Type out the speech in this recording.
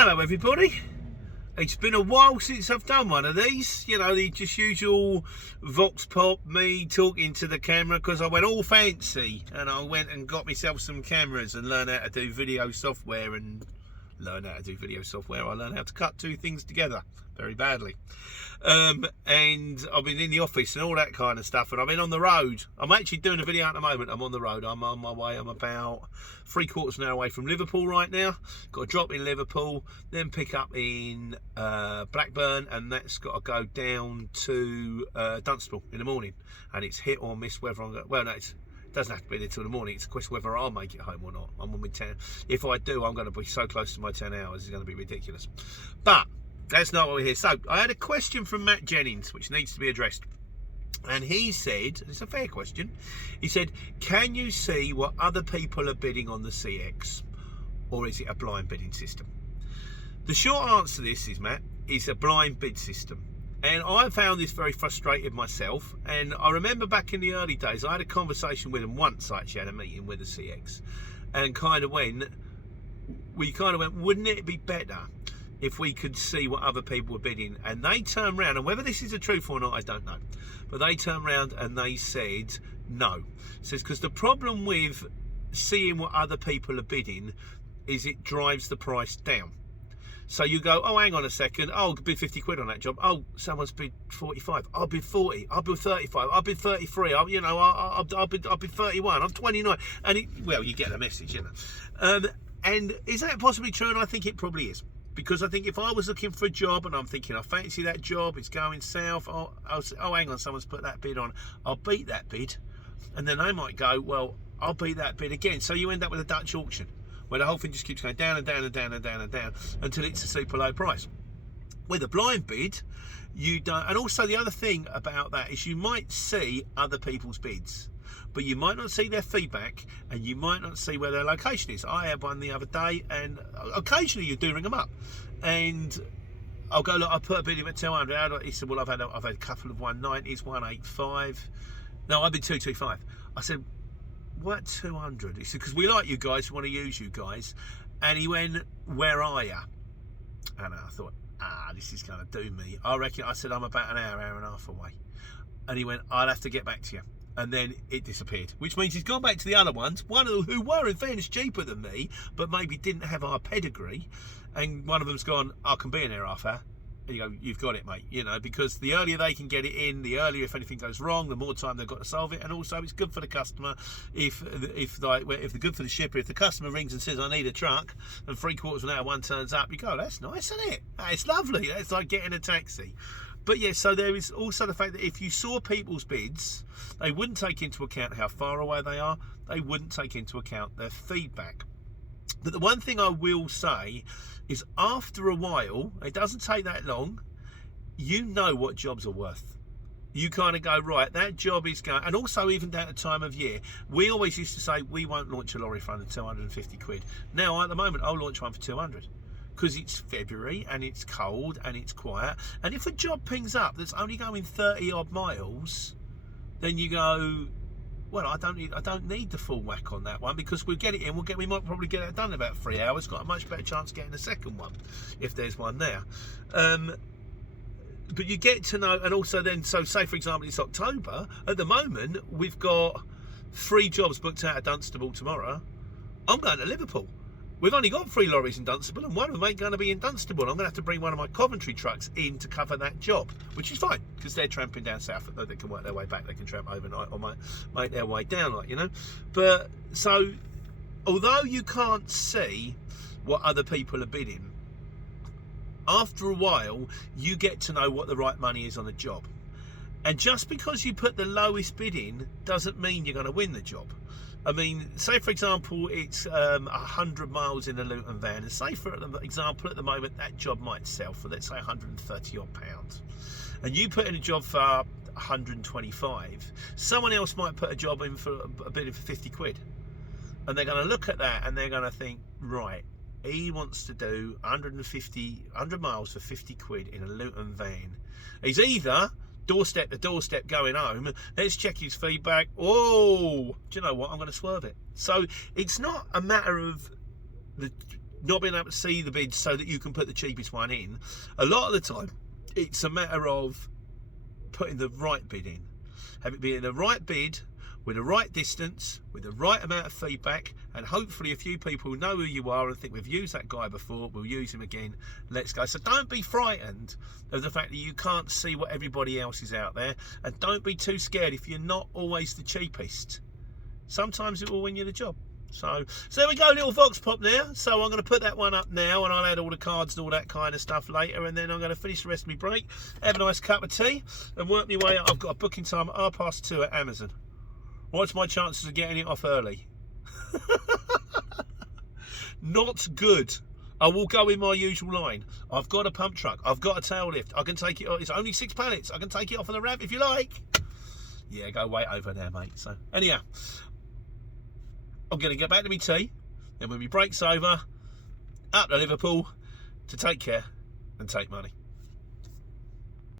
Hello everybody. It's been a while since I've done one of these, you know, the just usual vox pop, me talking to the camera, because I went all fancy and I went and got myself some cameras and learned how to do video software. And I learned how to cut two things together very badly. And I've been in the office and all that kind of stuff, and I've been on the road. I'm actually doing a video at the moment. I'm on the road. I'm on my way. I'm about 3/4 of an hour away from Liverpool right now. Got to drop in Liverpool, then pick up in Blackburn, and that's got to go down to Dunstable in the morning. And it's hit or miss whether I'm going. Well, no, it doesn't have to be there till the morning. It's a question whether I'll make it home or not. I'm on my 10. If I do, I'm going to be so close to my 10 hours. It's going to be ridiculous. But that's not what we're here. So I had a question from Matt Jennings, which needs to be addressed. And he said, it's a fair question, he said, can you see what other people are bidding on the CX? Or is it a blind bidding system? The short answer to this is, Matt, it's a blind bid system. And I found this very frustrating myself. And I remember back in the early days, I had a conversation with them once. I actually had a meeting with the CX. And we kind of went, wouldn't it be better if we could see what other people were bidding? And they turned around, and whether this is the truth or not, I don't know, but they turned around and they said no. It says because the problem with seeing what other people are bidding is it drives the price down. So you go, oh, hang on a second, I'll bid 50 quid on that job. Oh, someone's bid 45. I'll bid 40. I'll bid 35. I'll bid 33. I'll bid 31. I'm 29. And well, you get the message, you know. And is that possibly true? And I think it probably is. Because I think if I was looking for a job and I'm thinking, I fancy that job, it's going south, I'll say, oh, hang on, someone's put that bid on, I'll beat that bid. And then they might go, well, I'll beat that bid again. So you end up with a Dutch auction, where the whole thing just keeps going down and down and down and down and down until it's a super low price. With a blind bid, you don't. And also the other thing about that is you might see other people's bids, but you might not see their feedback, and you might not see where their location is. I had one the other day, and occasionally you do ring them up, and I'll go, look, I put a bid in at 200. He said, well, I've had a couple of 190s, 185. No, I've been 225. I said, what 200? He said, because we like you guys, we want to use you guys. And he went, where are you? And I thought, this is going to do me. I said, I'm about an hour and a half away. And he went, I'll have to get back to you. And then it disappeared, which means he's gone back to the other ones, one of them who were in fairness cheaper than me, but maybe didn't have our pedigree. And one of them's gone, I can be in there half hour. And you go, you've got it, mate. You know, because the earlier they can get it in, the earlier, if anything goes wrong, the more time they've got to solve it. And also it's good for the customer. If they're good for the shipper, if the customer rings and says, I need a truck, and 3/4 of an hour one turns up, you go, that's nice, isn't it? It's lovely. It's like getting a taxi. But yeah, so there is also the fact that if you saw people's bids, they wouldn't take into account how far away they are. They wouldn't take into account their feedback. But the one thing I will say is after a while, it doesn't take that long, you know what jobs are worth. You kind of go, right, that job is going, and also even down to time of year, we always used to say, we won't launch a lorry for under 250 quid. Now, at the moment, I'll launch one for 200. Because it's February and it's cold and it's quiet, and if a job pings up that's only going 30 odd miles, then you go, well, I don't need the full whack on that one, because we'll get it in. We might probably get it done in about 3 hours. Got a much better chance of getting the second one if there's one there. But you get to know, and also then, so say for example it's October. At the moment we've got 3 jobs booked out of Dunstable tomorrow. I'm going to Liverpool. We've only got 3 lorries in Dunstable, and one of them ain't going to be in Dunstable. I'm going to have to bring one of my Coventry trucks in to cover that job, which is fine, because they're tramping down south. They can work their way back. They can tramp overnight or make their way down, like, you know. But so, although you can't see what other people are bidding, after a while, you get to know what the right money is on a job. And just because you put the lowest bid in doesn't mean you're going to win the job. I mean, say for example it's 100 miles in a Luton van, and say for example at the moment that job might sell for, let's say, 130 odd pounds, and you put in a job for 125. Someone else might put a job in for a bid for 50 quid, and they're going to look at that and they're going to think, right, he wants to do 100 miles for 50 quid in a Luton van. He's either doorstep to doorstep going home, let's check his feedback, oh, do you know what, I'm going to swerve it. So it's not a matter of not being able to see the bids so that you can put the cheapest one in. A lot of the time, it's a matter of putting the right bid in. Have it be in the right bid, with the right distance, with the right amount of feedback, and hopefully a few people know who you are and think, we've used that guy before, we'll use him again, let's go. So don't be frightened of the fact that you can't see what everybody else is out there, and don't be too scared if you're not always the cheapest. Sometimes it will win you the job. So there we go, little vox pop now. So I'm going to put that one up now, and I'll add all the cards and all that kind of stuff later, and then I'm going to finish the rest of my break, have a nice cup of tea, and work my way up. I've got a booking time at 2:30 at Amazon. What's my chances of getting it off early? Not good. I will go in my usual line. I've got a pump truck. I've got a tail lift. I can take it. It's only 6 pallets. I can take it off of the ramp if you like. Yeah, go wait over there, mate. So anyhow, I'm going to get back to my tea. Then when my break's over, up to Liverpool to take care and take money.